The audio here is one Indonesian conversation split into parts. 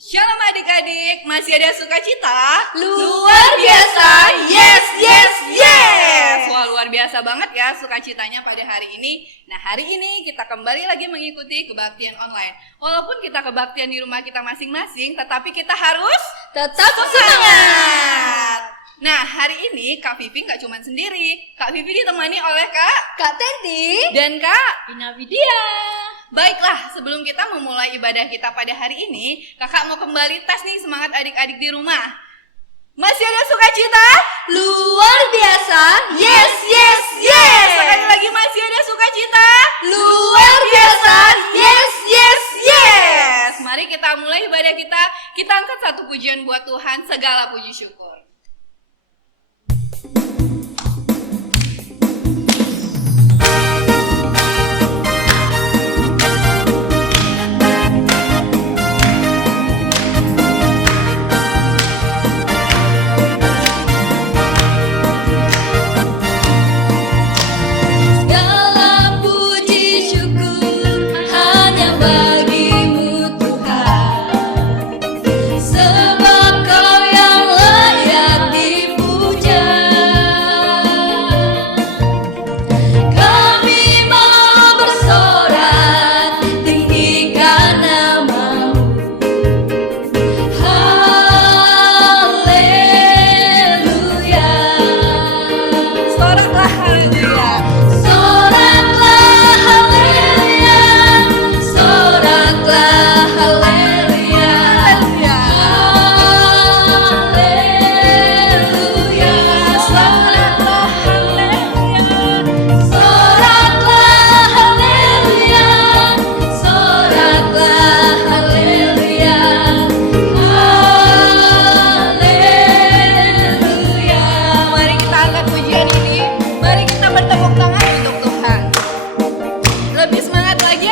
Shalom adik-adik, masih ada sukacita? Luar biasa, yes, yes, yes. Wah, luar biasa banget ya sukacitanya pada hari ini. Nah, hari ini kita kembali lagi mengikuti kebaktian online. Walaupun kita kebaktian di rumah kita masing-masing, tetapi kita harus Tetap semangat. Nah, hari ini Kak Vivi nggak cuma sendiri. Kak Vivi ditemani oleh Kak Teddy dan Kak Ina Vidya. Baiklah, sebelum kita memulai ibadah kita pada hari ini, kakak mau kembali tes nih semangat adik-adik di rumah. Masih ada sukacita? Luar biasa, yes, yes, yes. Sekali lagi masih ada sukacita? Luar biasa, yes, yes, yes. Mari kita mulai ibadah kita. Kita angkat satu pujian buat Tuhan, segala puji syukur.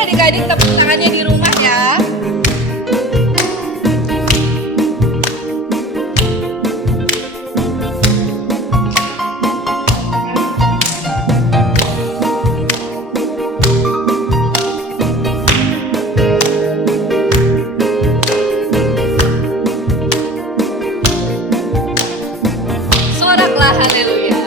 Adik-adik tepuk tangannya di rumah ya. Soraklah haleluya.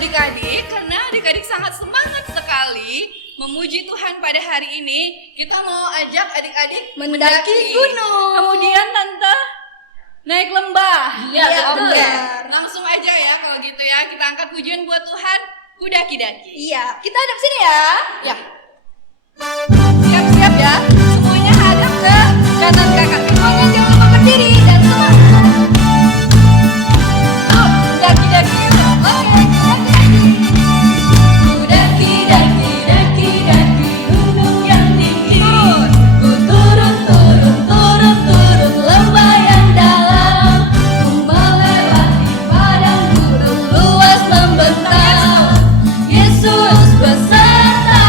Adik-adik, karena adik-adik sangat semangat sekali memuji Tuhan pada hari ini, kita mau ajak adik-adik mendaki gunung. Kemudian Tante naik lembah. Iya, benar. Langsung aja ya kalau gitu ya, kita angkat pujian buat Tuhan, kudaki-daki. Iya, kita hadap sini ya. Ya. Siap-siap ya. Semuanya hadap ke kanan kakak. Semuanya jangan lupa berdiri dan semangat. Tuh, daki-daki. Oke. Yesus beserta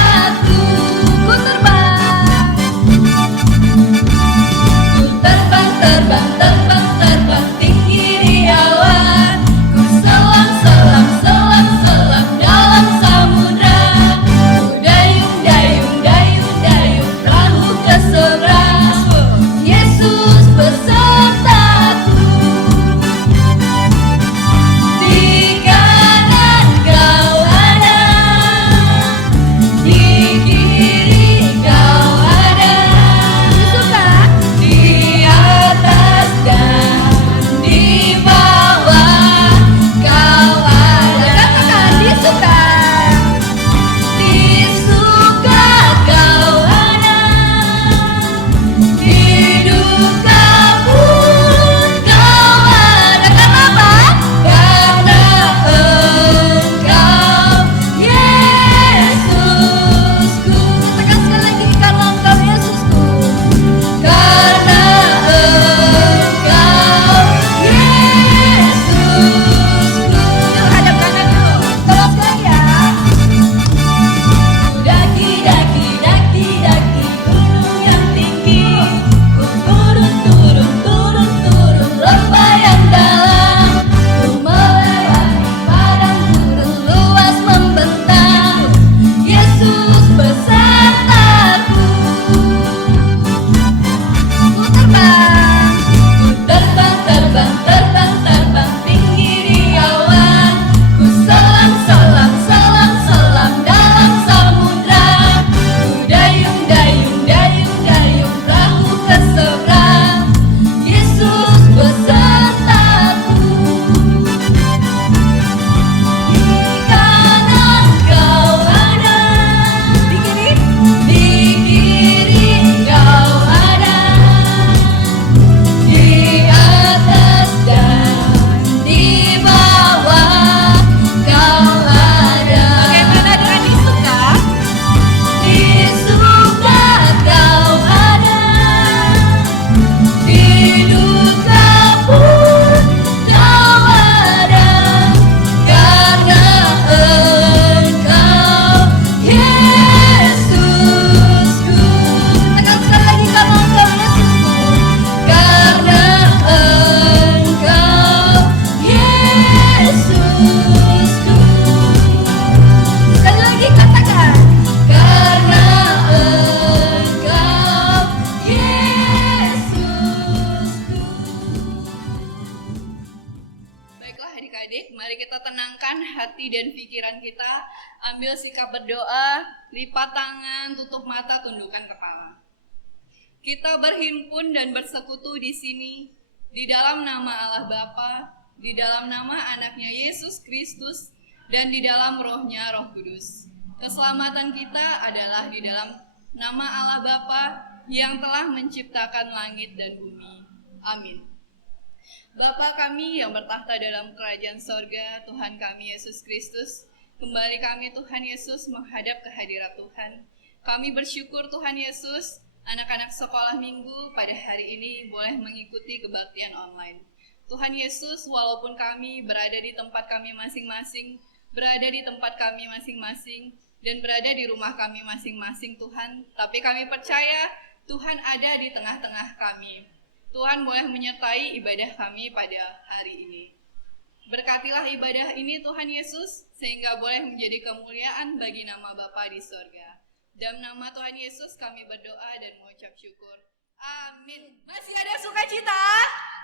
siapkan hati dan pikiran kita, ambil sikap berdoa, lipat tangan, tutup mata, tundukkan kepala. Kita berhimpun dan bersekutu di sini, di dalam nama Allah Bapa, di dalam nama anaknya Yesus Kristus, dan di dalam rohnya Roh Kudus. Keselamatan kita adalah di dalam nama Allah Bapa yang telah menciptakan langit dan bumi. Amin. Bapa kami yang bertahta dalam kerajaan sorga, Tuhan kami Yesus Kristus, kembali kami Tuhan Yesus menghadap ke hadirat Tuhan. Kami bersyukur Tuhan Yesus, anak-anak sekolah minggu pada hari ini boleh mengikuti kebaktian online. Tuhan Yesus, walaupun kami berada di tempat kami masing-masing, dan berada di rumah kami masing-masing Tuhan, tapi kami percaya Tuhan ada di tengah-tengah kami. Tuhan boleh menyertai ibadah kami pada hari ini. Berkatilah ibadah ini Tuhan Yesus, sehingga boleh menjadi kemuliaan bagi nama Bapa di sorga. Dalam nama Tuhan Yesus kami berdoa dan mengucap syukur. Amin. Masih ada sukacita?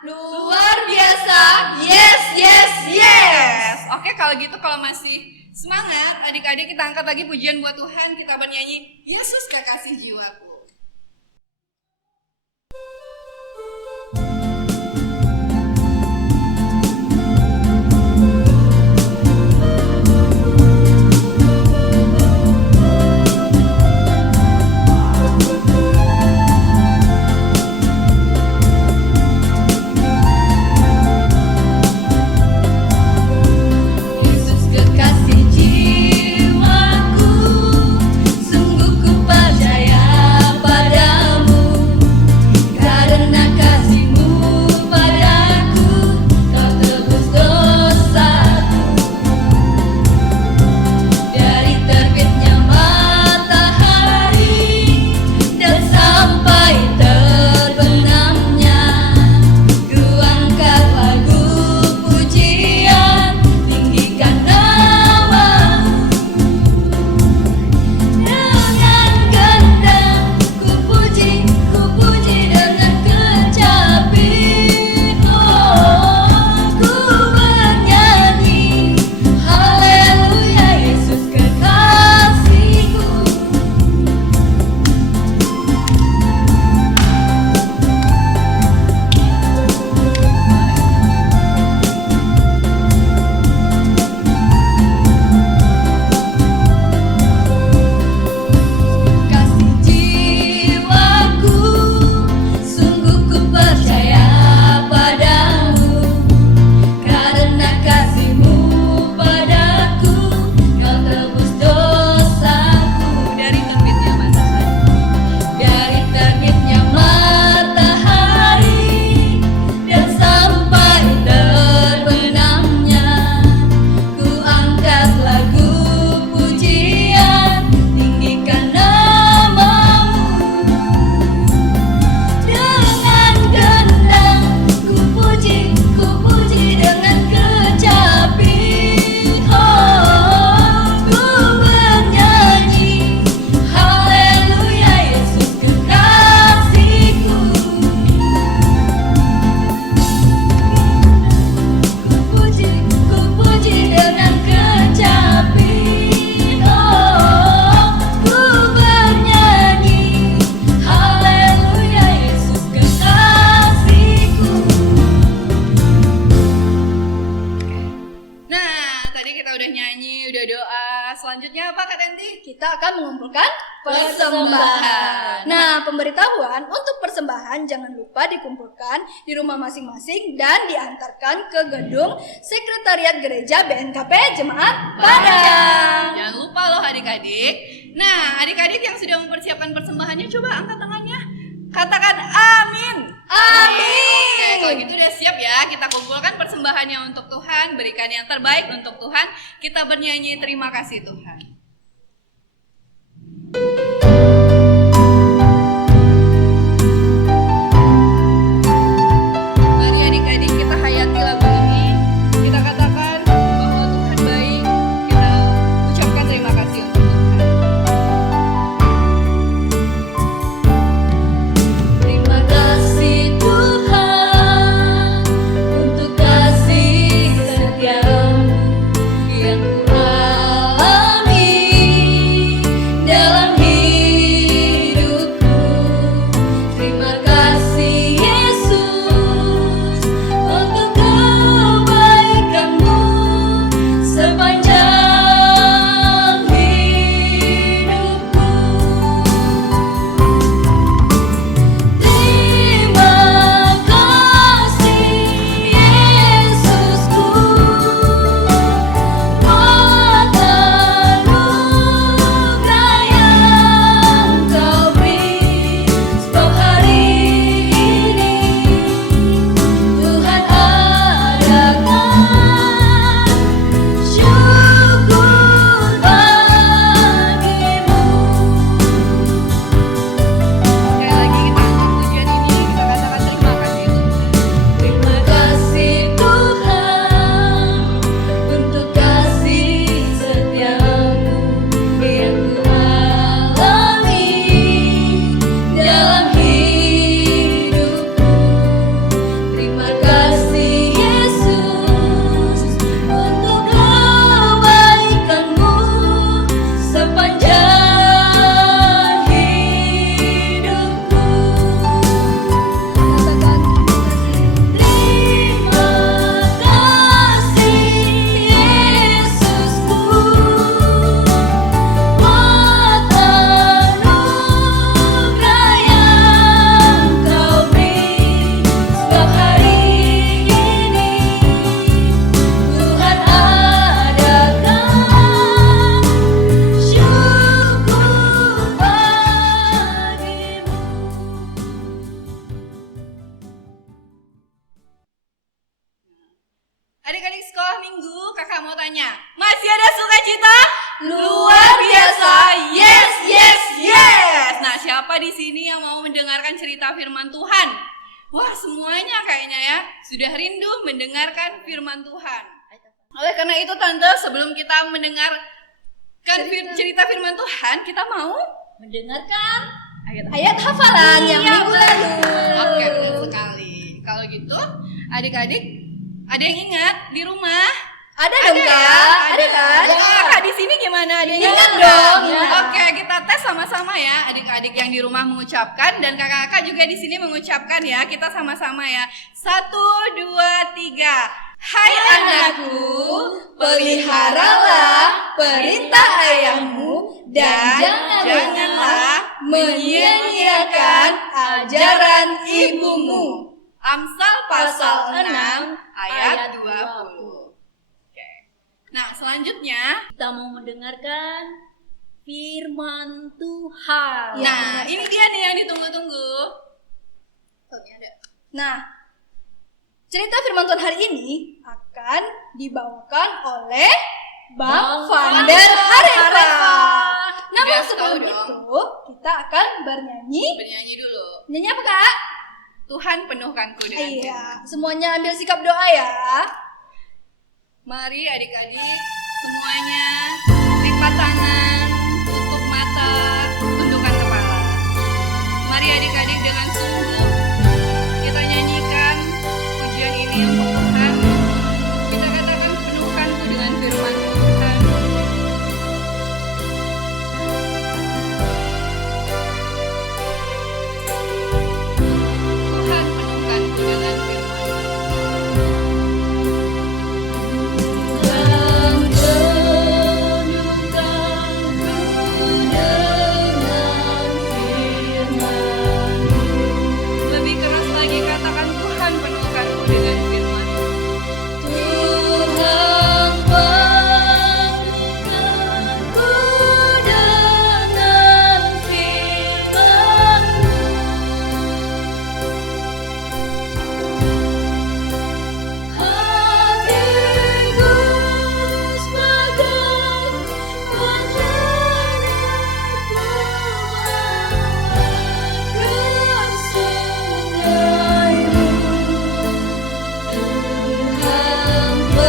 Luar biasa. Yes, yes, yes. Oke, kalau gitu kalau masih semangat, adik-adik kita angkat lagi pujian buat Tuhan. Kita bernyanyi, Yesus kekasih jiwaku. Yesus kekasih jiwaku, sungguh ku percaya padamu. Karena kasih-Mu padaku, Kau tebus dosaku. Dari terbitnya matahari dan sampai terbenamnya, ku angkat lagu pujian, tinggikan nama-Mu. Dengan gendang ku puji dengan kecapi. Oh, ku bernyanyi, haleluya, Yesus kekasihku. Kasih jiwaku, sungguh ku percaya padamu. Karena kasih-Mu padaku, Kau tebus dosaku. Dari terbitnya matahari. Dari terbitnya matahari dan sampai terbenamnya, ku angkat lagu pujian, tinggikan nama-Mu. Dengan gendang ku puji dengan kecapi. Oh, ku bernyanyi, haleluya, Yesus kekasihku. Ku puji dengan kecapi. Oh, ku bernyanyi, haleluya, Yesus kekasihku. Nah, tadi kita udah nyanyi, udah doa. Selanjutnya apa Kak Tenti? Kita akan mengumpulkan Persembahan. Nah, pemberitahuan untuk persembahan jangan lupa dikumpulkan di rumah masing-masing dan diantarkan ke gedung Sekretariat Gereja BNKP Jemaat Padang. Jangan lupa loh adik-adik. Nah, adik-adik yang sudah mempersiapkan persembahannya, coba angkat tangannya. Katakan amin. Amin. Oke, kalau gitu udah siap ya. Kita kumpulkan persembahannya untuk Tuhan, berikan yang terbaik untuk Tuhan. Kita bernyanyi terima kasih Tuhan. Mari adik-adik kita hayati lagu ini. Kita katakan bahwa Tuhan baik. Kita ucapkan terima kasih untuk Tuhan. Terima kasih Tuhan untuk kasih setiamu tanya, masih ada sukacita? Luar biasa. Yes, yes, yes. Nah, siapa di sini yang mau mendengarkan cerita firman Tuhan? Wah, semuanya kayaknya ya sudah rindu mendengarkan firman Tuhan. Oleh karena itu Tante, sebelum kita mendengarkan cerita firman Tuhan, kita mau Mendengarkan ayat ayat hafalan yang minggu lalu. Oke, benar sekali. Kalau gitu, adik-adik, ada yang ingat di rumah? Ada dong, Kak. Ada kan? Kakak di sini gimana? Ada yang Ingat dong. Oke, kita tes sama-sama ya. Adik-adik yang di rumah mengucapkan dan kakak-kakak juga di sini mengucapkan ya. Kita sama-sama ya. 1, 2, 3. Hai anakku, peliharalah perintah ayahmu dan janganlah menyia-nyiakan ajaran ibumu. Amsal pasal 6 ayat 20. Oke. Nah, selanjutnya Kita mau mendengarkan firman Tuhan. nah, ini dia nih yang ditunggu-tunggu. Oh, ini ada. Nah, cerita firman Tuhan hari ini akan dibawakan oleh Bang Vander Hareva. Namun Udah sebelum tahu dong. itu, kita akan bernyanyi. Bernyanyi dulu. Nyanyi apa, Kak? Tuhan penuhkanku dengan firman. Iya, semuanya ambil sikap doa ya. Mari adik-adik semuanya lipat tangan, tutup mata, tundukkan kepala. Mari adik-adik dengan sungguh kita nyanyikan pujian ini untuk Tuhan. Kita katakan penuhkanku dengan firman Tuhan. Tuhan penuhkanku dengan firman. Lebih keras lagi katakan Tuhan penuhkanku dengan firman. Tuhan penuhkanku dengan firman-Mu. Hatiku sebagai wacana ke sungai-Mu. Tuhan penuhkanku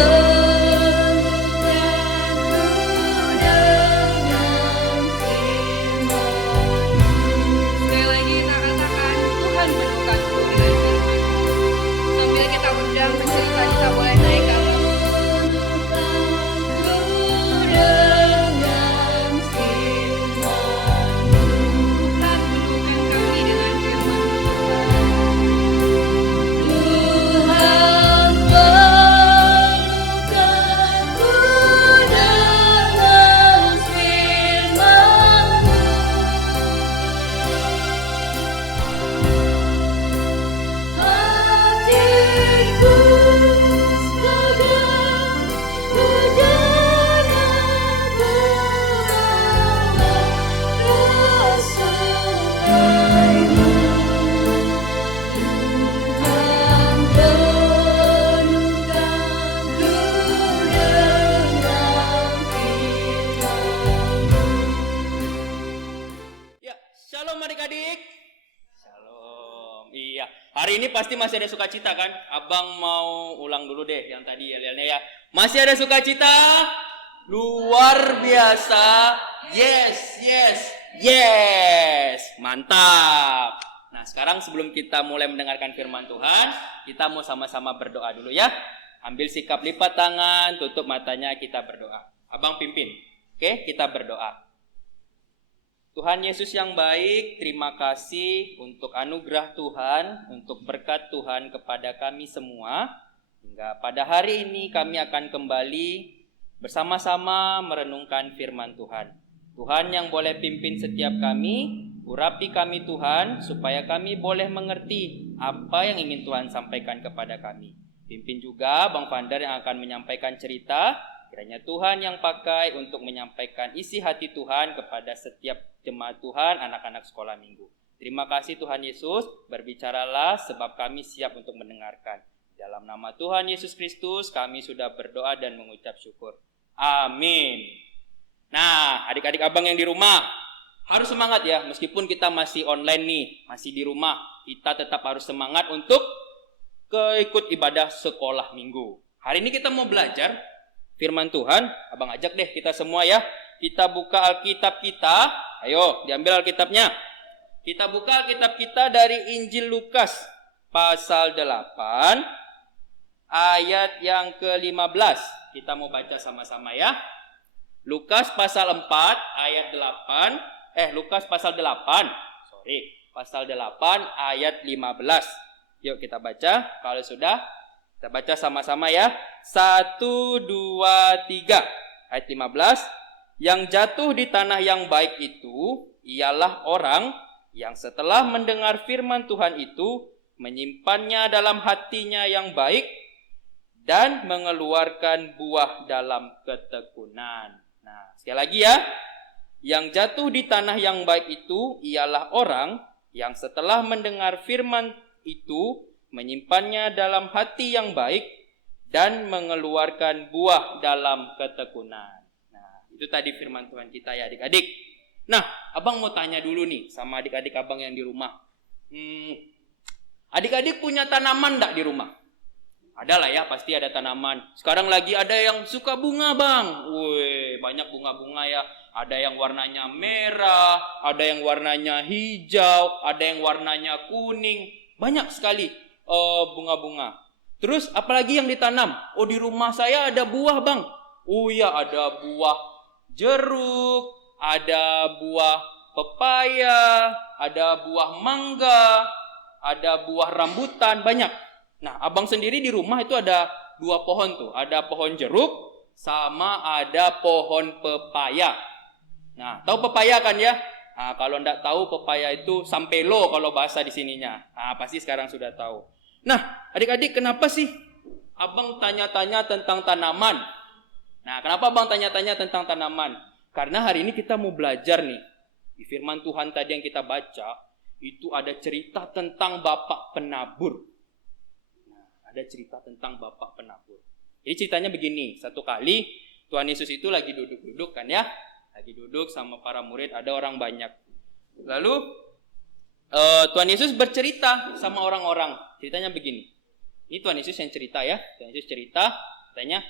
dengan firman-Mu. Sekali lagi kita katakan Tuhan penuhkanku dengan firman. Sambil kita undang pencerita kita boleh naik ke atas. Tuhan penuhkan kami dengan firman. Ya, shalom adik-adik. Shalom. Iya, hari ini pasti masih ada sukacita kan? Abang mau ulang dulu deh yang tadi yel-yelnya ya. Masih ada sukacita? Luar biasa. Yes, yes, yes. Mantap. Nah, sekarang sebelum kita mulai mendengarkan firman Tuhan, kita mau sama-sama berdoa dulu ya. Ambil sikap lipat tangan, tutup matanya, kita berdoa. Abang pimpin. Oke, kita berdoa. Tuhan Yesus yang baik, terima kasih untuk anugerah Tuhan, untuk berkat Tuhan kepada kami semua. Hingga pada hari ini kami akan kembali bersama-sama merenungkan firman Tuhan. Tuhan yang boleh pimpin setiap kami, urapi kami Tuhan, supaya kami boleh mengerti apa yang ingin Tuhan sampaikan kepada kami. Pimpin juga Bang Vander yang akan menyampaikan cerita. Kiranya Tuhan yang pakai untuk menyampaikan isi hati Tuhan kepada setiap jemaat Tuhan, anak-anak sekolah minggu. Terima kasih Tuhan Yesus, berbicaralah sebab kami siap untuk mendengarkan. Dalam nama Tuhan Yesus Kristus kami sudah berdoa dan mengucap syukur. Amin. Nah, adik-adik abang yang di rumah, harus semangat ya, meskipun kita masih online nih, masih di rumah, kita tetap harus semangat untuk ikut ibadah sekolah minggu. Hari ini kita mau belajar firman Tuhan. Abang ajak deh kita semua ya. Kita buka Alkitab kita. Ayo, diambil Alkitabnya. Kita buka Alkitab kita dari Injil Lukas pasal 8 ayat yang ke-15. Kita mau baca sama-sama ya. Lukas pasal 4 ayat 8. Lukas pasal 8. Pasal 8 ayat 15. Yuk kita baca. Kalau sudah, kita baca sama-sama ya. 1, 2, 3. Ayat 15. Yang jatuh di tanah yang baik itu ialah orang yang setelah mendengar firman Tuhan itu menyimpannya dalam hatinya yang baik dan mengeluarkan buah dalam ketekunan. Nah, sekali lagi ya. Yang jatuh di tanah yang baik itu ialah orang yang setelah mendengar firman itu menyimpannya dalam hati yang baik dan mengeluarkan buah dalam ketekunan. Nah, itu tadi firman Tuhan kita ya adik-adik. Nah, abang mau tanya dulu nih sama adik-adik abang yang di rumah. Adik-adik punya tanaman enggak di rumah? Ada lah ya, pasti ada tanaman. Sekarang lagi ada yang suka bunga bang. Wih, banyak bunga-bunga ya. Ada yang warnanya merah, ada yang warnanya hijau, ada yang warnanya kuning. Banyak sekali bunga-bunga. Terus apalagi yang ditanam? Oh, di rumah saya ada buah bang. Oh iya, ada buah jeruk, ada buah pepaya, ada buah mangga, ada buah rambutan, banyak. Nah, abang sendiri di rumah itu ada 2 pohon tuh. Ada pohon jeruk sama ada pohon pepaya. Nah, tahu pepaya kan ya? Nah, kalau enggak tahu pepaya itu sampelo kalau bahasa di sininya. Nah, pasti sekarang sudah tahu. Nah, adik-adik kenapa sih abang tanya-tanya tentang tanaman? Nah, kenapa abang tanya-tanya tentang tanaman? Karena hari ini kita mau belajar nih. Di firman Tuhan tadi yang kita baca, itu ada cerita tentang Bapak Penabur. Nah, ada cerita tentang Bapak Penabur. Jadi ceritanya begini, satu kali Tuhan Yesus itu lagi duduk-duduk kan ya. Lagi duduk sama para murid, ada orang banyak. Lalu Tuhan Yesus bercerita sama orang-orang. Ceritanya begini. Ini Tuhan Yesus yang cerita ya. Tuhan Yesus cerita, katanya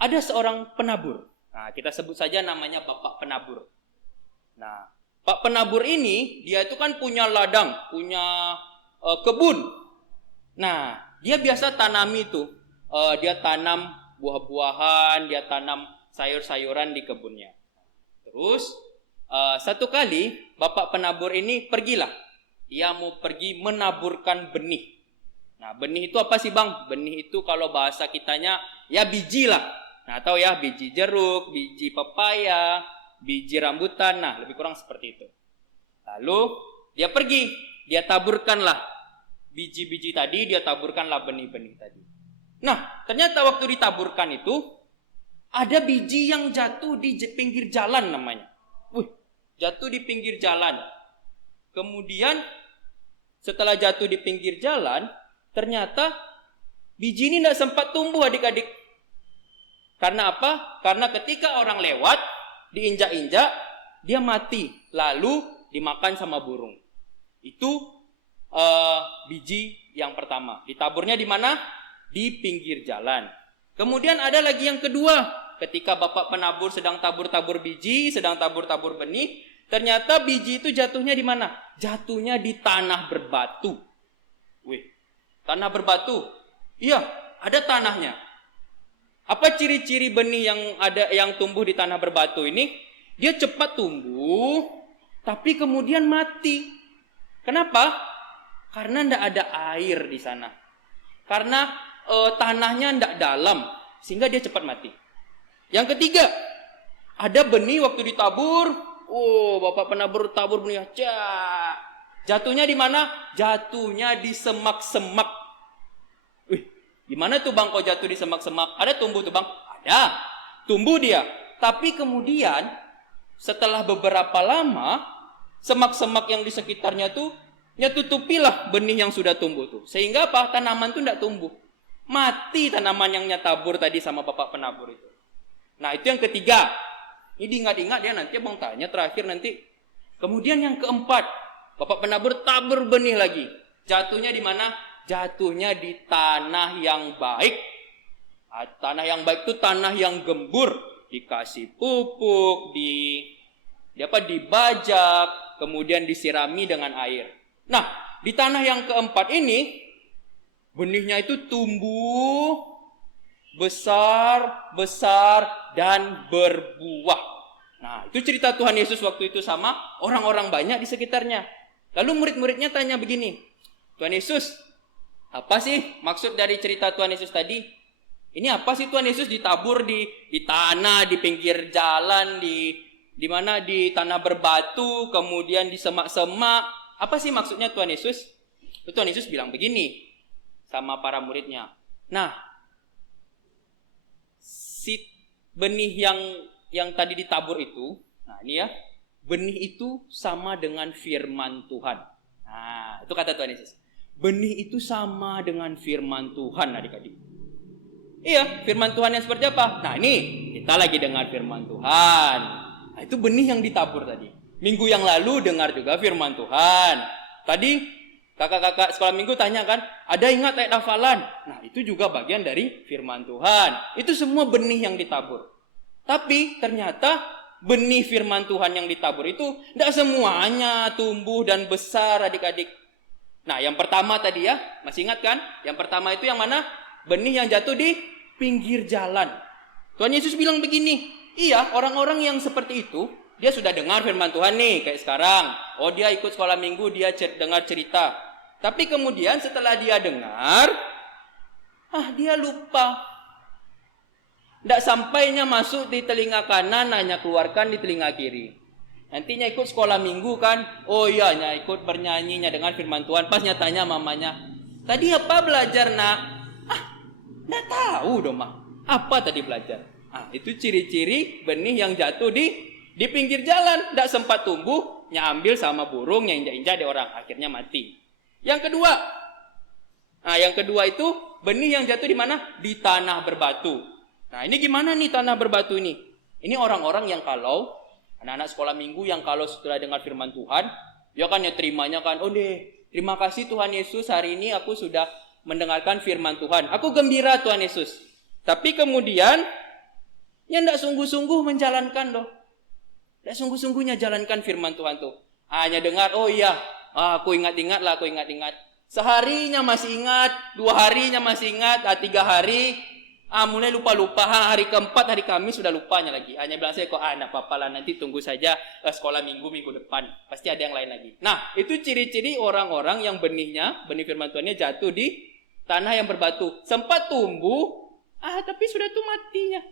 ada seorang penabur. Nah, kita sebut saja namanya Bapak Penabur. Nah, Pak Penabur ini dia itu kan punya ladang, punya kebun. Nah, dia biasa tanami itu. Dia tanam buah-buahan, dia tanam sayur-sayuran di kebunnya. Terus satu kali Bapak Penabur ini pergilah. Dia mau pergi menaburkan benih. Nah, benih itu apa sih bang? Benih itu kalau bahasa kitanya ya biji lah. Nah, tahu ya, biji jeruk, biji pepaya, biji rambutan. Nah, lebih kurang seperti itu. Lalu dia pergi, dia taburkanlah biji-biji tadi, dia taburkanlah benih-benih tadi. Nah, ternyata waktu ditaburkan itu ada biji yang jatuh di pinggir jalan namanya. Jatuh di pinggir jalan. Kemudian setelah jatuh di pinggir jalan, ternyata biji ini tidak sempat tumbuh adik-adik. Karena apa? Karena ketika orang lewat, diinjak-injak, dia mati. Lalu dimakan sama burung. Itu biji yang pertama. Ditaburnya di mana? Di pinggir jalan. Kemudian ada lagi yang kedua. Ketika Bapak Penabur sedang tabur-tabur biji, sedang tabur-tabur benih, ternyata biji itu jatuhnya di mana? Jatuhnya di tanah berbatu. Tanah berbatu. Iya, ada tanahnya. Apa ciri-ciri benih yang tumbuh di tanah berbatu ini? Dia cepat tumbuh, tapi kemudian mati. Kenapa? Karena tidak ada air di sana. Karena tanahnya tidak dalam, sehingga dia cepat mati. Yang ketiga, ada benih waktu ditabur. Bapak Penabur tabur benih. Jatuhnya di mana? Jatuhnya di semak-semak. Gimana tuh bang kok jatuh di semak-semak? Ada tumbuh tuh bang? Ada. Tumbuh dia. Tapi kemudian setelah beberapa lama, semak-semak yang di sekitarnya tuh tutupilah benih yang sudah tumbuh tuh. Sehingga apa? Tanaman tuh tidak tumbuh. Mati tanaman yang tabur tadi sama Bapak Penabur itu. Nah, itu yang ketiga. Ini diingat-ingat ya, nanti abang tanya terakhir nanti. Kemudian yang keempat, Bapak penabur tabur benih lagi. Jatuhnya di mana? Jatuhnya di tanah yang baik. Tanah yang baik itu tanah yang gembur, dikasih pupuk, dibajak, kemudian disirami dengan air. Nah, di tanah yang keempat ini benihnya itu tumbuh besar dan berbuah. Nah, itu cerita Tuhan Yesus waktu itu sama orang-orang banyak di sekitarnya. Lalu murid-muridnya tanya begini, Tuhan Yesus, apa sih maksud dari cerita Tuhan Yesus tadi? Ini apa sih Tuhan Yesus ditabur di tanah, di pinggir jalan, di mana di tanah berbatu, kemudian di semak-semak. Apa sih maksudnya Tuhan Yesus? Tuhan Yesus bilang begini sama para muridnya. Nah, si benih yang tadi ditabur itu, nah ini ya, benih itu sama dengan firman Tuhan. Nah, itu kata Tuhan Yesus. Benih itu sama dengan firman Tuhan, adik-adik. Iya, firman Tuhan yang seperti apa? Nah, ini kita lagi dengar firman Tuhan. Nah, itu benih yang ditabur tadi. Minggu yang lalu dengar juga firman Tuhan. Tadi kakak-kakak sekolah minggu tanya kan, ada ingat ayat hafalan? Nah, itu juga bagian dari firman Tuhan. Itu semua benih yang ditabur. Tapi ternyata benih firman Tuhan yang ditabur itu tidak semuanya tumbuh dan besar, adik-adik. Nah, yang pertama tadi ya, masih ingat kan? Yang pertama itu yang mana? Benih yang jatuh di pinggir jalan. Tuhan Yesus bilang begini, iya, orang-orang yang seperti itu, dia sudah dengar firman Tuhan nih, kayak sekarang. Oh, dia ikut sekolah minggu, dia dengar cerita. Tapi kemudian setelah dia dengar, dia lupa. Tidak sampainya masuk di telinga kanan, hanya keluarkan di telinga kiri. Nantinya ikut sekolah minggu kan, oh iya, ikut bernyanyinya dengan firman Tuhan. Pas nyatanya mamanya, tadi apa belajar nak? Nggak tahu dong mah. Apa tadi belajar? Itu ciri-ciri benih yang jatuh di pinggir jalan. Nggak sempat tumbuh, nyambil sama burung yang injak-injak di orang. Akhirnya mati. Yang kedua itu benih yang jatuh di mana? Di tanah berbatu. Nah, ini gimana nih tanah berbatu ini? Ini orang-orang yang kalau anak-anak sekolah minggu yang kalau setelah dengar firman Tuhan, ya kan ya terimanya kan, oh deh, terima kasih Tuhan Yesus, hari ini aku sudah mendengarkan firman Tuhan. Aku gembira Tuhan Yesus. Tapi kemudian, ya tidak sungguh-sungguh menjalankan loh. Tidak sungguh-sungguhnya jalankan firman Tuhan tuh. Hanya dengar, oh iya, aku ingat-ingat. Seharinya masih ingat, 2 harinya masih ingat, 3 hari, mulai lupa-lupa. Hari keempat, hari Kamis sudah lupanya lagi. Hanya bilang saya kok, tidak apa-apa lah, nanti tunggu saja sekolah minggu depan. Pasti ada yang lain lagi. Nah, itu ciri-ciri orang-orang yang benih firman Tuhannya jatuh di tanah yang berbatu. Sempat tumbuh, tapi sudah tuh matinya.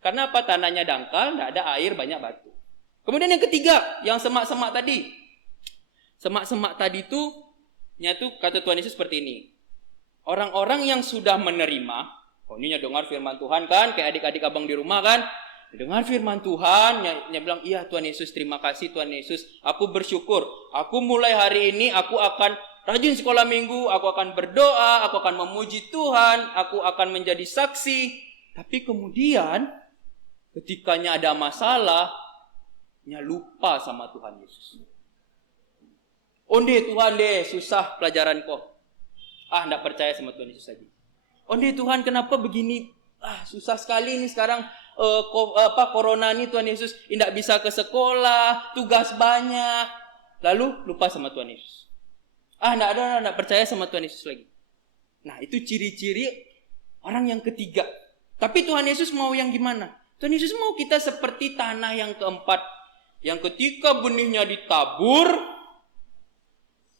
Karena apa? Tanahnya dangkal, tidak ada air, banyak batu. Kemudian yang ketiga, yang semak-semak tadi. Semak-semak tadi tuh, kata Tuhan Yesus seperti ini. Orang-orang yang sudah menerima, ini dengar firman Tuhan kan, kayak adik-adik abang di rumah kan, dengar firman Tuhan, bilang, iya Tuhan Yesus, terima kasih Tuhan Yesus, aku bersyukur, aku mulai hari ini, aku akan rajin sekolah minggu, aku akan berdoa, aku akan memuji Tuhan, aku akan menjadi saksi. Tapi kemudian, ketikanya ada masalah, lupa sama Tuhan Yesus. Tuhan susah pelajaran kok. Tidak percaya sama Tuhan Yesus lagi. Tuhan kenapa begini? Susah sekali ini sekarang corona ini Tuhan Yesus. Tidak bisa ke sekolah, tugas banyak. Lalu lupa sama Tuhan Yesus. Tidak percaya sama Tuhan Yesus lagi. Nah, itu ciri-ciri orang yang ketiga. Tapi Tuhan Yesus mau yang gimana? Tuhan Yesus mau kita seperti tanah yang keempat. Yang ketika benihnya ditabur,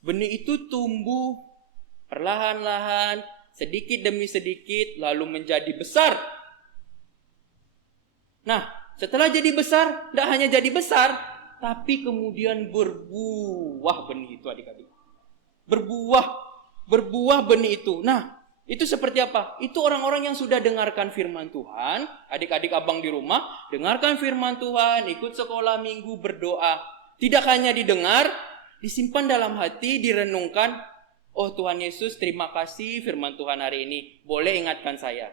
benih itu tumbuh perlahan-lahan, sedikit demi sedikit, lalu menjadi besar. Nah, setelah jadi besar, tidak hanya jadi besar, tapi kemudian berbuah benih itu, adik-adik. Berbuah benih itu. Nah, itu seperti apa? Itu orang-orang yang sudah dengarkan firman Tuhan. Adik-adik abang di rumah, dengarkan firman Tuhan, ikut sekolah minggu, berdoa. Tidak hanya didengar, disimpan dalam hati, direnungkan. Oh Tuhan Yesus, terima kasih firman Tuhan hari ini. Boleh ingatkan saya.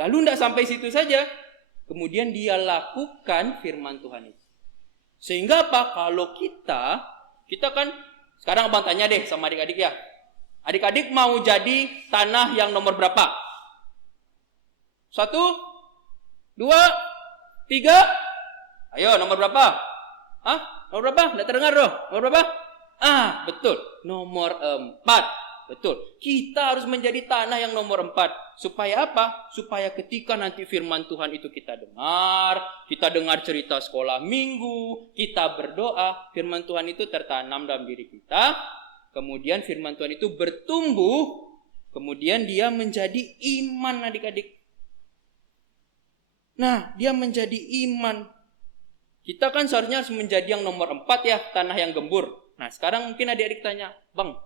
Lalu tidak sampai situ saja. kemudian dia lakukan firman Tuhan itu. Sehingga apa? Kalau kita kan, sekarang abang tanya deh sama adik-adik ya. Adik-adik mau jadi tanah yang nomor berapa? 1, 2, 3. Ayo, nomor berapa? Hah? Nomor berapa? Nggak terdengar loh. Nomor berapa? Betul. Nomor 4. Betul. Kita harus menjadi tanah yang nomor 4. Supaya apa? Supaya ketika nanti firman Tuhan itu kita dengar cerita sekolah minggu, kita berdoa, firman Tuhan itu tertanam dalam diri kita. Kemudian firman Tuhan itu bertumbuh, kemudian dia menjadi iman adik-adik. Nah, dia menjadi iman. Kita kan seharusnya harus menjadi yang nomor 4 ya, tanah yang gembur. Nah, sekarang mungkin adik-adik tanya, Bang,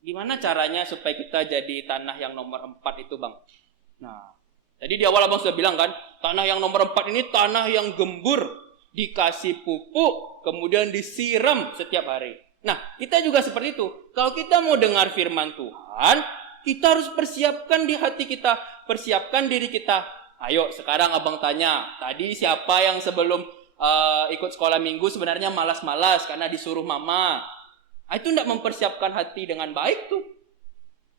gimana caranya supaya kita jadi tanah yang nomor 4 itu, Bang? Nah, tadi di awal abang sudah bilang kan, tanah yang nomor 4 ini tanah yang gembur, dikasih pupuk, kemudian disiram setiap hari. Nah, kita juga seperti itu. Kalau kita mau dengar firman Tuhan, kita harus persiapkan di hati kita, persiapkan diri kita. Ayo, sekarang abang tanya, tadi siapa yang sebelum ikut sekolah minggu sebenarnya malas-malas karena disuruh mama? Itu tidak mempersiapkan hati dengan baik tuh.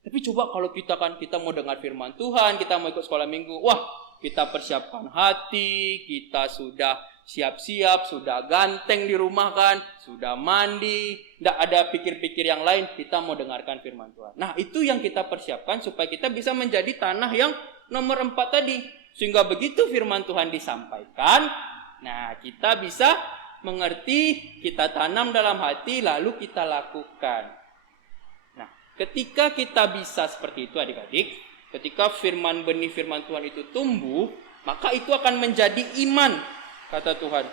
Tapi coba kalau kita mau dengar firman Tuhan, kita mau ikut sekolah minggu, wah, kita persiapkan hati, kita sudah siap-siap, sudah ganteng di rumah kan, sudah mandi, tidak ada pikir-pikir yang lain, kita mau dengarkan firman Tuhan. Nah, itu yang kita persiapkan supaya kita bisa menjadi tanah yang nomor 4 tadi. Sehingga begitu firman Tuhan disampaikan, nah kita bisa mengerti, kita tanam dalam hati, lalu kita lakukan. Nah, ketika kita bisa seperti itu adik-adik, ketika benih firman Tuhan itu tumbuh, maka itu akan menjadi iman, kata Tuhan.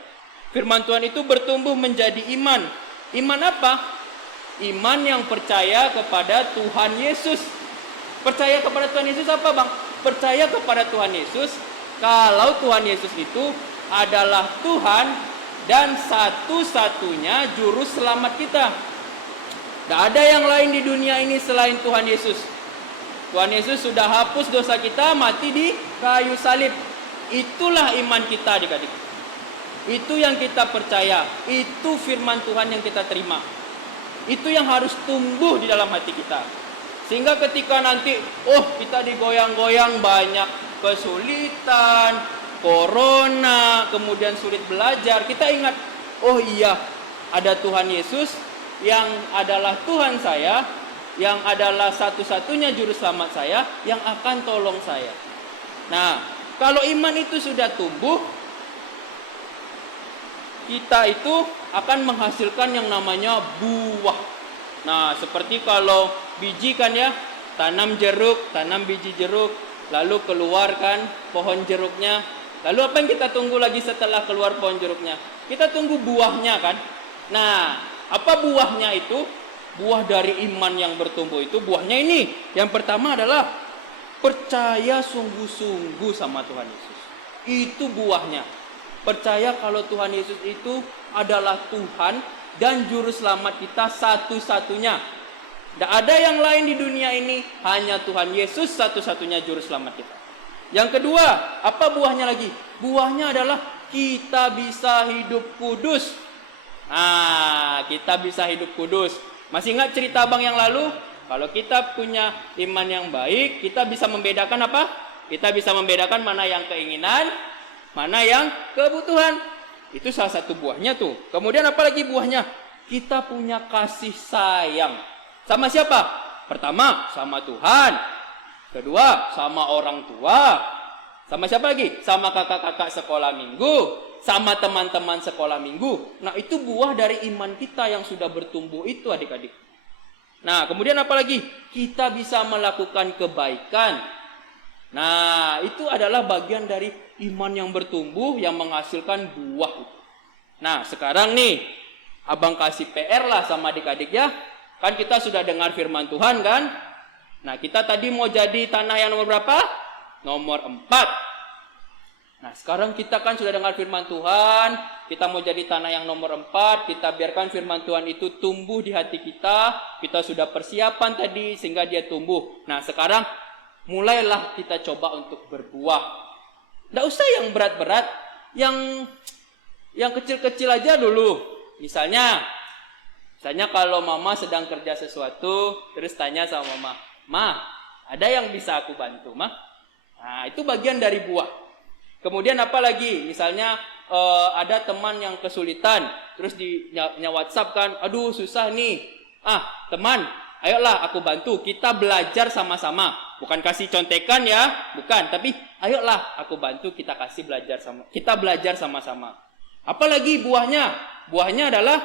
Firman Tuhan itu bertumbuh menjadi iman. Iman apa? Iman yang percaya kepada Tuhan Yesus. Percaya kepada Tuhan Yesus apa, Bang? Percaya kepada Tuhan Yesus, kalau Tuhan Yesus itu adalah Tuhan dan satu-satunya juru selamat kita. Tidak ada yang lain di dunia ini selain Tuhan Yesus. Tuhan Yesus sudah hapus dosa kita, mati di kayu salib. Itulah iman kita adik-adik. Itu yang kita percaya. Itu firman Tuhan yang kita terima. Itu yang harus tumbuh di dalam hati kita. Sehingga ketika nanti, kita digoyang-goyang banyak kesulitan, corona, kemudian sulit belajar, kita ingat, oh iya, ada Tuhan Yesus yang adalah Tuhan saya, yang adalah satu-satunya juru selamat saya, yang akan tolong saya. Nah, kalau iman itu sudah tumbuh, kita itu akan menghasilkan yang namanya buah. Nah, seperti kalau biji kan ya, tanam jeruk, tanam biji jeruk, lalu keluarkan pohon jeruknya. Lalu apa yang kita tunggu lagi setelah keluar pohon jeruknya? Kita tunggu buahnya kan? Nah, apa buahnya itu? Buah dari iman yang bertumbuh itu, buahnya ini. Yang pertama adalah percaya sungguh-sungguh sama Tuhan Yesus. Itu buahnya. Percaya kalau Tuhan Yesus itu adalah Tuhan dan juru selamat kita satu-satunya. Tidak ada yang lain di dunia ini, hanya Tuhan Yesus satu-satunya juru selamat kita. Yang kedua, apa buahnya lagi? Buahnya adalah kita bisa hidup kudus. Nah, kita bisa hidup kudus. Masih ingat cerita abang yang lalu? Kalau kita punya iman yang baik, kita bisa membedakan apa? Kita bisa membedakan mana yang keinginan, mana yang kebutuhan. Itu salah satu buahnya tuh. Kemudian apa lagi buahnya? Kita punya kasih sayang. Sama siapa? Pertama, sama Tuhan. Kedua, sama orang tua. Sama siapa lagi? Sama kakak-kakak sekolah minggu. Sama teman-teman sekolah minggu. Nah, itu buah dari iman kita yang sudah bertumbuh itu adik-adik. Nah, kemudian apa lagi? Kita bisa melakukan kebaikan. Nah, itu adalah bagian dari iman yang bertumbuh yang menghasilkan buah itu. Nah, sekarang nih, abang kasih PR lah sama adik-adik ya. Kan kita sudah dengar firman Tuhan kan? Nah, kita tadi mau jadi tanah yang nomor berapa? Nomor 4. Nah, sekarang kita kan sudah dengar firman Tuhan. Kita mau jadi tanah yang nomor 4. Kita biarkan firman Tuhan itu tumbuh di hati kita. Kita sudah persiapan tadi sehingga dia tumbuh. Nah, sekarang mulailah kita coba untuk berbuah. Nggak usah yang berat-berat, yang kecil-kecil aja dulu. Misalnya kalau mama sedang kerja sesuatu, terus tanya sama mama, "Ma, ada yang bisa aku bantu, Ma?" Nah, itu bagian dari buah. Kemudian apa lagi? Misalnya ada teman yang kesulitan, terus di WhatsApp kan, "Aduh, susah nih." Teman, ayolah aku bantu, kita belajar sama-sama. Bukan kasih contekan ya, bukan, tapi ayolah aku bantu, kita belajar sama-sama. Apalagi buahnya? Buahnya adalah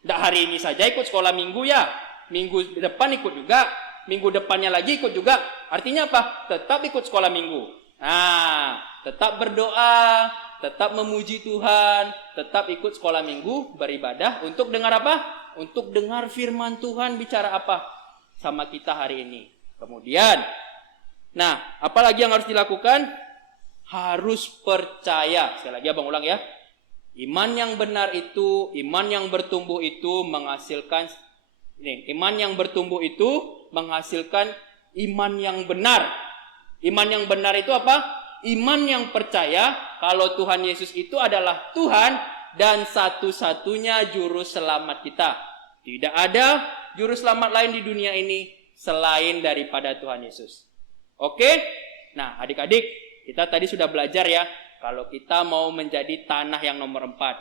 tidak hari ini saja ikut sekolah minggu ya, minggu depan ikut juga, minggu depannya lagi ikut juga. Artinya apa? Tetap ikut sekolah minggu. Nah, tetap berdoa, tetap memuji Tuhan, tetap ikut sekolah minggu, beribadah untuk dengar apa? Untuk dengar firman Tuhan bicara apa sama kita hari ini. Kemudian, nah, apalagi yang harus dilakukan? Harus percaya. Sekali lagi abang ulang ya. Iman yang benar itu, iman yang bertumbuh itu menghasilkan iman yang bertumbuh itu menghasilkan iman yang benar. Iman yang benar itu apa? Iman yang percaya kalau Tuhan Yesus itu adalah Tuhan dan satu-satunya juru selamat kita. Tidak ada juru selamat lain di dunia ini selain daripada Tuhan Yesus. Oke? Nah, adik-adik, kita tadi sudah belajar ya, kalau kita mau menjadi tanah yang nomor 4.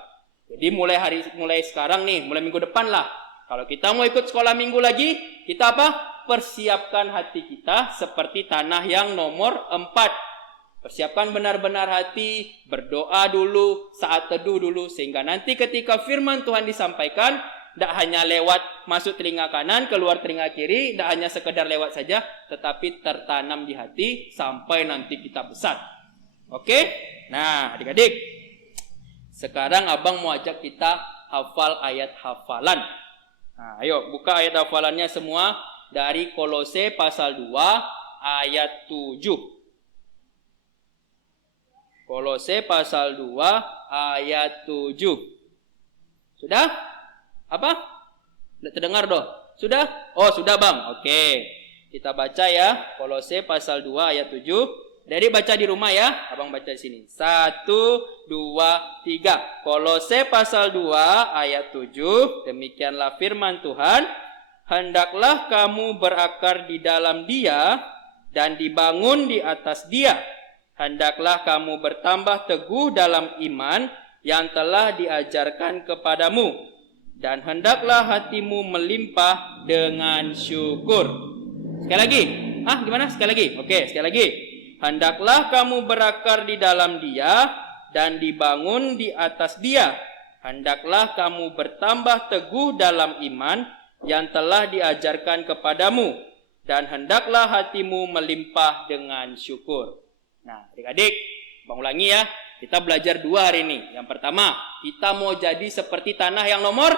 Jadi mulai sekarang nih, mulai minggu depan lah. Kalau kita mau ikut sekolah minggu lagi, kita apa? Persiapkan hati kita seperti tanah yang nomor 4. Persiapkan benar-benar hati, berdoa dulu, saat teduh dulu, sehingga nanti ketika firman Tuhan disampaikan, tidak hanya lewat masuk telinga kanan, keluar telinga kiri, tidak hanya sekedar lewat saja, tetapi tertanam di hati sampai nanti kita besar. Oke? Nah, adik-adik, sekarang abang mau ajak kita hafal ayat hafalan. Nah, ayo buka ayat hafalannya semua dari Kolose pasal 2 ayat 7. Kolose pasal 2 ayat 7. Sudah? Apa? Tidak terdengar doh? Sudah? Oh, sudah bang. Oke. Kita baca ya. Kolose pasal 2 ayat 7. Dari baca di rumah ya. Abang baca di sini. 1, 2, 3. Kolose pasal 2 ayat 7. Demikianlah firman Tuhan. Hendaklah kamu berakar di dalam Dia dan dibangun di atas Dia. Hendaklah kamu bertambah teguh dalam iman yang telah diajarkan kepadamu. Dan hendaklah hatimu melimpah dengan syukur. Sekali lagi. Gimana? Sekali lagi. Oke, sekali lagi. Hendaklah kamu berakar di dalam Dia dan dibangun di atas Dia. Hendaklah kamu bertambah teguh dalam iman yang telah diajarkan kepadamu. Dan hendaklah hatimu melimpah dengan syukur. Nah, adik-adik, bang ulangi ya. Kita belajar 2 hari ini. Yang pertama, kita mau jadi seperti tanah yang nomor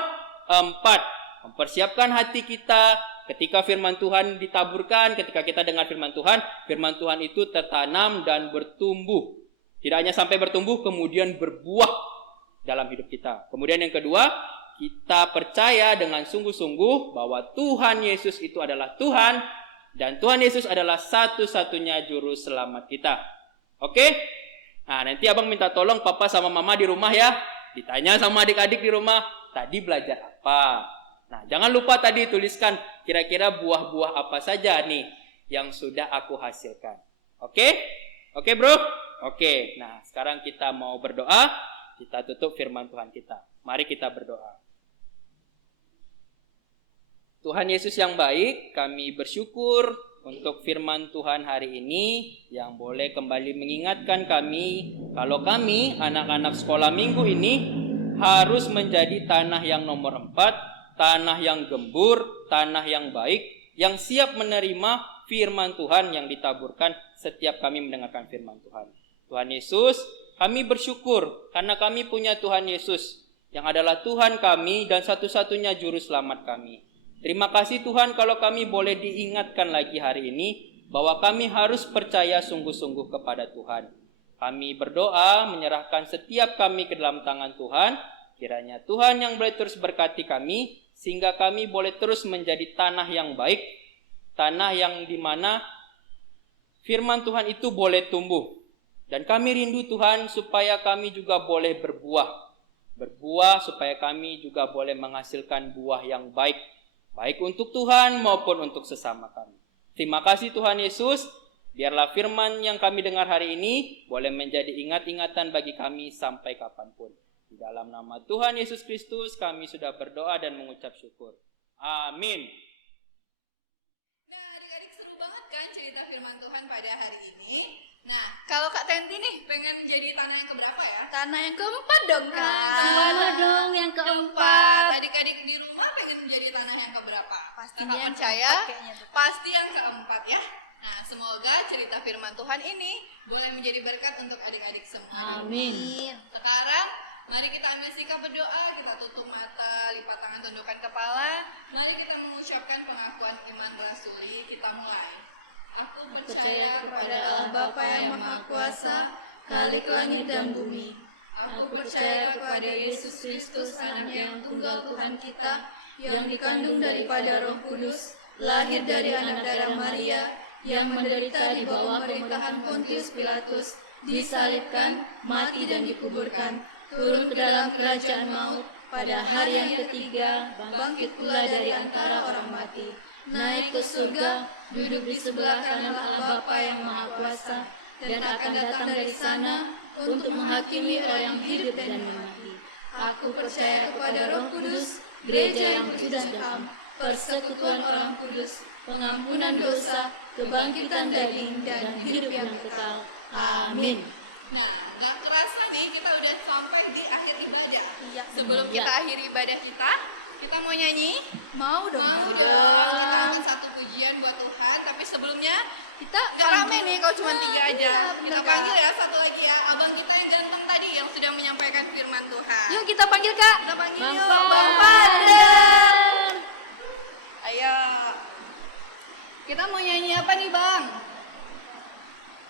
4. Mempersiapkan hati kita ketika firman Tuhan ditaburkan, ketika kita dengar firman Tuhan itu tertanam dan bertumbuh. Tidak hanya sampai bertumbuh, kemudian berbuah dalam hidup kita. Kemudian yang kedua, kita percaya dengan sungguh-sungguh bahwa Tuhan Yesus itu adalah Tuhan, dan Tuhan Yesus adalah satu-satunya juru selamat kita. Oke? Nah, nanti abang minta tolong papa sama mama di rumah ya. Ditanya sama adik-adik di rumah, tadi belajar apa? Nah, jangan lupa tadi tuliskan kira-kira buah-buah apa saja nih yang sudah aku hasilkan. Oke? Oke bro? Oke, nah sekarang kita mau berdoa. Kita tutup firman Tuhan kita. Mari kita berdoa. Tuhan Yesus yang baik, kami bersyukur untuk firman Tuhan hari ini yang boleh kembali mengingatkan kami kalau kami anak-anak sekolah minggu ini harus menjadi tanah yang nomor 4, tanah yang gembur, tanah yang baik, yang siap menerima firman Tuhan yang ditaburkan setiap kami mendengarkan firman Tuhan. Tuhan Yesus, kami bersyukur karena kami punya Tuhan Yesus yang adalah Tuhan kami dan satu-satunya juru selamat kami. Terima kasih Tuhan kalau kami boleh diingatkan lagi hari ini bahwa kami harus percaya sungguh-sungguh kepada Tuhan. Kami berdoa menyerahkan setiap kami ke dalam tangan Tuhan. Kiranya Tuhan yang boleh terus berkati kami sehingga kami boleh terus menjadi tanah yang baik, tanah yang dimana firman Tuhan itu boleh tumbuh Dan kami rindu Tuhan supaya kami juga boleh berbuah. Berbuah supaya kami juga boleh menghasilkan buah yang baik. Baik untuk Tuhan maupun untuk sesama kami. Terima kasih Tuhan Yesus. Biarlah firman yang kami dengar hari ini boleh menjadi ingat-ingatan bagi kami sampai kapanpun. Di dalam nama Tuhan Yesus Kristus kami sudah berdoa dan mengucap syukur. Amin. Nah, adik-adik seru banget kan cerita firman Tuhan pada hari ini. Nah, kalau Kak Tenti nih pengen jadi tanah yang keberapa ya? Tanah yang keempat dong, Kak. Gimana dong yang keempat? Adik-adik di rumah pengen menjadi tanah yang keberapa? Pastinya Kakak yang percaya? keempat kayaknya tuh. Pasti yang keempat ya. Nah, semoga cerita firman Tuhan ini boleh menjadi berkat untuk adik-adik semua. Amin. Sekarang mari kita ambil sikap berdoa, kita tutup mata, lipat tangan, tundukkan kepala. Mari kita mengucapkan pengakuan iman rasuli. Kita mulai. Aku percaya kepada Allah Bapa yang Maha Kuasa, Khalik langit dan bumi. Aku percaya kepada Yesus Kristus, Anak yang tunggal Tuhan kita, yang dikandung daripada Roh Kudus, lahir dari anak darah Maria, yang menderita di bawah pemerintahan Pontius Pilatus, disalibkan, mati dan dikuburkan, turun ke dalam kerajaan maut, pada hari yang ketiga bangkit pula dari antara orang mati, naik ke surga, duduk di sebelah kanan Allah Bapa yang Maha Kuasa, dan akan datang dari sana untuk menghakimi orang yang hidup dan mati. Aku percaya kepada Roh Kudus, gereja yang kudus dan persekutuan orang kudus, pengampunan dosa, kebangkitan daging, dan hidup yang kekal. Amin. Nah, gak kerasa nih kita udah sampai di akhir ibadah. Iya. Sebelum kita akhiri ibadah kita mau nyanyi? Mau dong. Mau Kak. dong. Kita angkat satu pujian buat Tuhan. Tapi sebelumnya Kita gak rame nih kalau cuma 3 aja. Iya, Kita bener, panggil Kak. ya satu lagi ya. Abang kita yang ganteng tadi yang sudah menyampaikan firman Tuhan. Yuk kita panggil, Kak. Kita panggil Bang yuk. Pan. Bang Padang. Ayo. Kita mau nyanyi apa nih Bang?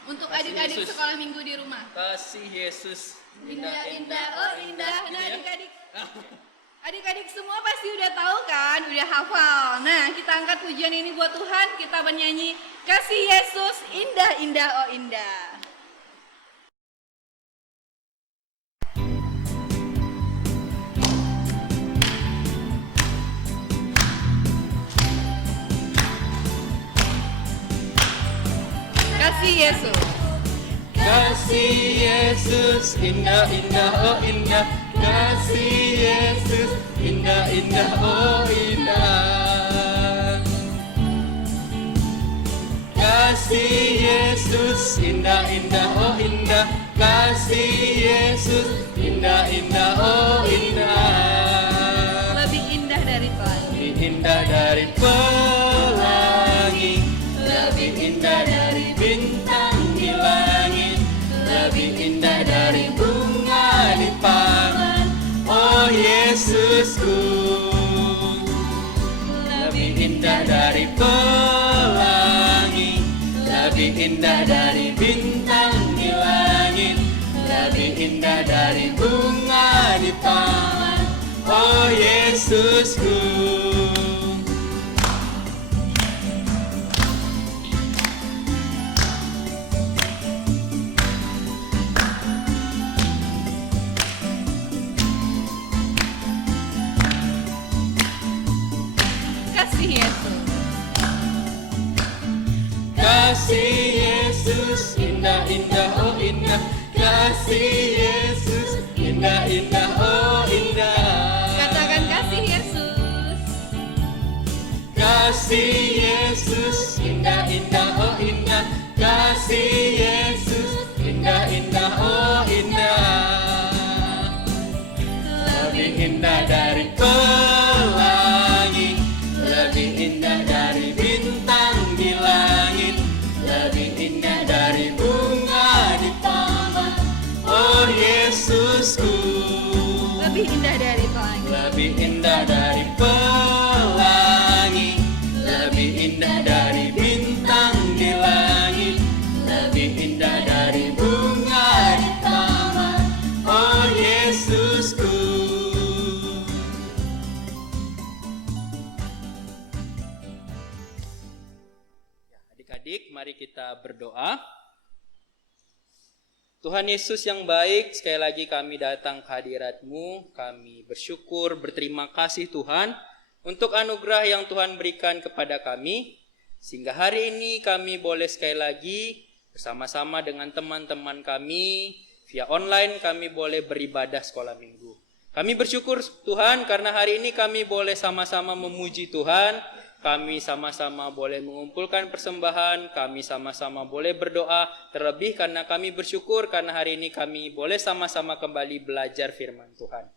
Untuk Kasih adik-adik Yesus. sekolah minggu di rumah. Kasih Yesus. Indah, indah, oh indah. Nah adik-adik, adik-adik semua pasti udah tahu kan, udah hafal. Nah kita angkat pujian ini buat Tuhan, kita bernyanyi kasih Yesus, indah, indah, oh indah. Kasih Yesus. Kasih Yesus, indah, indah, oh indah. Kasih Yesus, indah, indah, oh indah. Kasih Yesus, indah, indah, oh indah. Kasih Yesus, indah, indah, oh indah. Lebih indah dari pelangi. Lebih indah dari pelangi, lebih indah dari bintang di langit, lebih indah dari bunga di taman. Oh Yesusku, lebih indah dari pelangi, lebih indah dari bintang di langit, lebih indah dari bunga di taman. Oh Yesusku. Kasih Yesus. Kasih Yesus, indah, indah, oh indah. Kasih Yesus, indah, indah, oh indah. Katakan kasih Yesus. Kasih Yesus, indah, indah, oh indah. Kasih Yesus, indah, indah, oh indah. Lebih indah dari pelangi, lebih indah dari bintang di langit, lebih indah dari bunga di taman. Oh Yesusku, Lebih indah dari pelangi. lebih indah dari pelangi, lebih indah dari bintang di langit, lebih indah dari bunga di taman. Oh Yesusku. Ya, adik-adik, mari kita berdoa. Tuhan Yesus yang baik, sekali lagi kami datang ke hadirat-Mu. Kami bersyukur, berterima kasih Tuhan untuk anugerah yang Tuhan berikan kepada kami. Sehingga hari ini kami boleh sekali lagi bersama-sama dengan teman-teman kami via online kami boleh beribadah sekolah minggu. Kami bersyukur Tuhan karena hari ini kami boleh sama-sama memuji Tuhan. Kami sama-sama boleh mengumpulkan persembahan, kami sama-sama boleh berdoa, terlebih karena kami bersyukur karena hari ini kami boleh sama-sama kembali belajar firman Tuhan.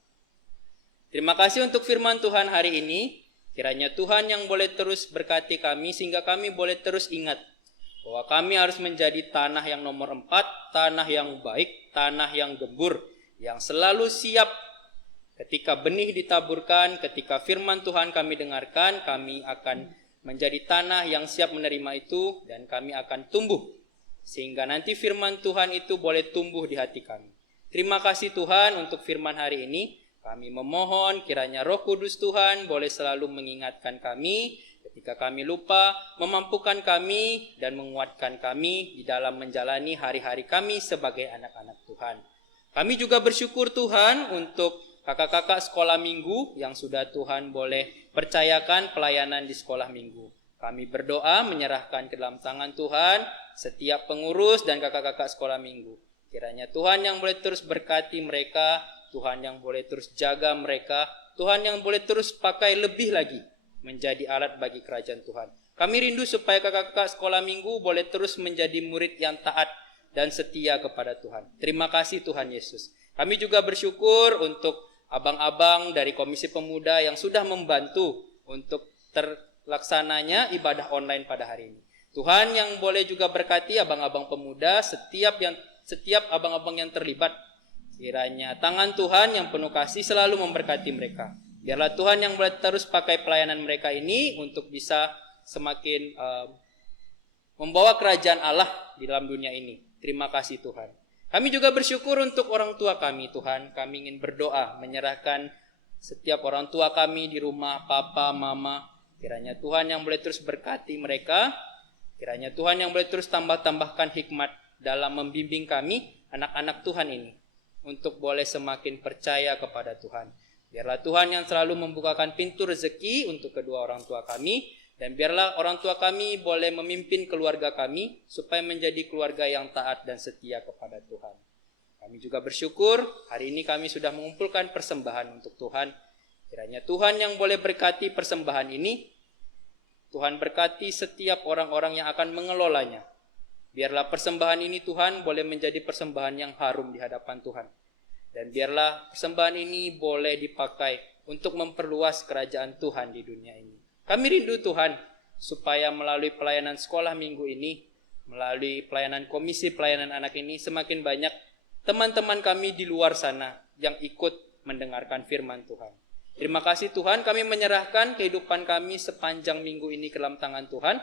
Terima kasih untuk firman Tuhan hari ini. Kiranya Tuhan yang boleh terus berkati kami sehingga kami boleh terus ingat bahwa kami harus menjadi tanah yang nomor 4, tanah yang baik, tanah yang gembur, yang selalu siap ketika benih ditaburkan, ketika firman Tuhan kami dengarkan, kami akan menjadi tanah yang siap menerima itu dan kami akan tumbuh. Sehingga nanti firman Tuhan itu boleh tumbuh di hati kami. Terima kasih Tuhan untuk firman hari ini. Kami memohon kiranya Roh Kudus Tuhan boleh selalu mengingatkan kami ketika kami lupa, memampukan kami dan menguatkan kami di dalam menjalani hari-hari kami sebagai anak-anak Tuhan. Kami juga bersyukur Tuhan untuk kakak-kakak sekolah minggu yang sudah Tuhan boleh percayakan pelayanan di sekolah minggu. Kami berdoa menyerahkan ke dalam tangan Tuhan setiap pengurus dan kakak-kakak sekolah minggu. Kiranya Tuhan yang boleh terus berkati mereka, Tuhan yang boleh terus jaga mereka, Tuhan yang boleh terus pakai lebih lagi menjadi alat bagi kerajaan Tuhan. Kami rindu supaya kakak-kakak sekolah minggu boleh terus menjadi murid yang taat dan setia kepada Tuhan. Terima kasih Tuhan Yesus. Kami juga bersyukur untuk abang-abang dari Komisi Pemuda yang sudah membantu untuk terlaksananya ibadah online pada hari ini. Tuhan yang boleh juga berkati abang-abang pemuda, setiap abang-abang yang terlibat. Kiranya tangan Tuhan yang penuh kasih selalu memberkati mereka. Biarlah Tuhan yang boleh terus pakai pelayanan mereka ini untuk bisa semakin membawa kerajaan Allah di dalam dunia ini. Terima kasih Tuhan. Kami juga bersyukur untuk orang tua kami, Tuhan. Kami ingin berdoa, menyerahkan setiap orang tua kami di rumah, papa, mama. Kiranya Tuhan yang boleh terus berkati mereka. Kiranya Tuhan yang boleh terus tambahkan hikmat dalam membimbing kami, anak-anak Tuhan ini. Untuk boleh semakin percaya kepada Tuhan. Biarlah Tuhan yang selalu membukakan pintu rezeki untuk kedua orang tua kami. Dan biarlah orang tua kami boleh memimpin keluarga kami supaya menjadi keluarga yang taat dan setia kepada Tuhan. Kami juga bersyukur hari ini kami sudah mengumpulkan persembahan untuk Tuhan. Kiranya Tuhan yang boleh berkati persembahan ini, Tuhan berkati setiap orang-orang yang akan mengelolanya. Biarlah persembahan ini Tuhan boleh menjadi persembahan yang harum di hadapan Tuhan. Dan biarlah persembahan ini boleh dipakai untuk memperluas kerajaan Tuhan di dunia ini. Kami rindu Tuhan supaya melalui pelayanan sekolah minggu ini, melalui pelayanan komisi pelayanan anak ini, semakin banyak teman-teman kami di luar sana yang ikut mendengarkan firman Tuhan. Terima kasih Tuhan, kami menyerahkan kehidupan kami sepanjang minggu ini ke dalam tangan Tuhan.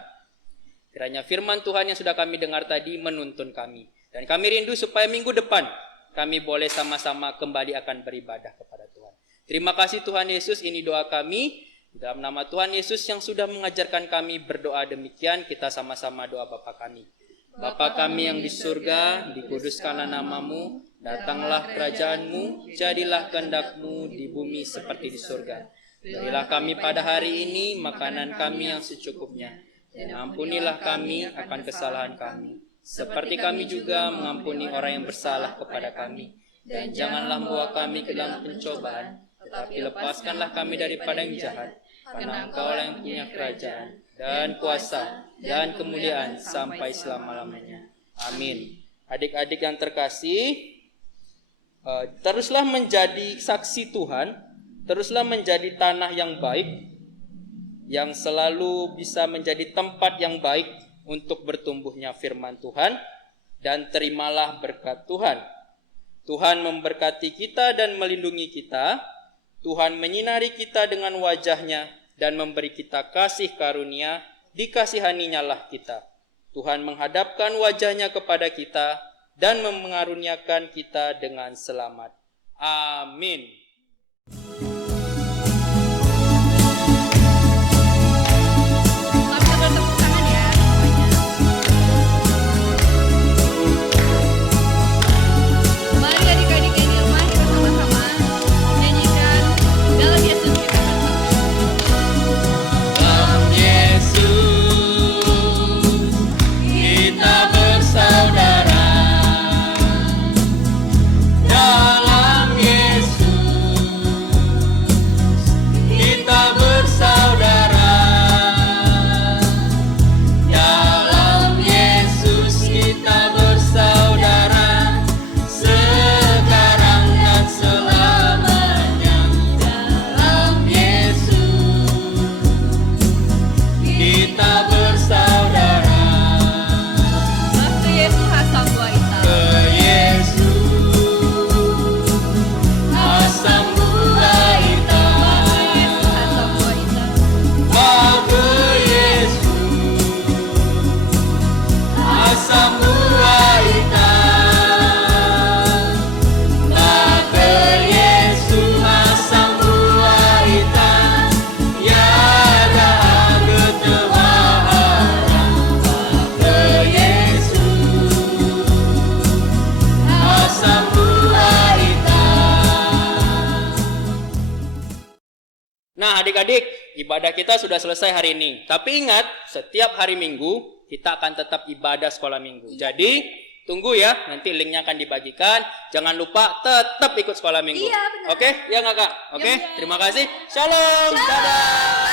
Kiranya firman Tuhan yang sudah kami dengar tadi menuntun kami. Dan kami rindu supaya minggu depan kami boleh sama-sama kembali akan beribadah kepada Tuhan. Terima kasih Tuhan Yesus, ini doa kami. Dalam nama Tuhan Yesus yang sudah mengajarkan kami berdoa demikian, kita sama-sama doa Bapa kami. Bapa kami yang di surga, dikuduskanlah namamu, datanglah kerajaanmu, jadilah kehendak-Mu di bumi seperti di surga. Berilah kami pada hari ini makanan kami yang secukupnya, dan ampunilah kami akan kesalahan kami, seperti kami juga mengampuni orang yang bersalah kepada kami. Dan janganlah membawa kami ke dalam pencobaan, tetapi lepaskanlah kami daripada yang jahat. Karena Engkau yang punya kerajaan dan kuasa dan kemuliaan sampai selama-lamanya. Amin. Adik-adik yang terkasih, teruslah menjadi saksi Tuhan, teruslah menjadi tanah yang baik, yang selalu bisa menjadi tempat yang baik untuk bertumbuhnya firman Tuhan, dan terimalah berkat Tuhan. Tuhan memberkati kita dan melindungi kita. Tuhan menyinari kita dengan wajah-Nya dan memberi kita kasih karunia, dikasihaninya lah kita. Tuhan menghadapkan wajah-Nya kepada kita dan mengaruniakan kita dengan selamat. Amin. Nah, adik-adik, ibadah kita sudah selesai hari ini. Tapi ingat, setiap hari Minggu kita akan tetap ibadah sekolah Minggu. Jadi, tunggu ya, nanti linknya akan dibagikan. Jangan lupa tetap ikut sekolah Minggu. Iya, benar. Oke, ya nggak Kak? Oke, terima kasih. Shalom. Dadah.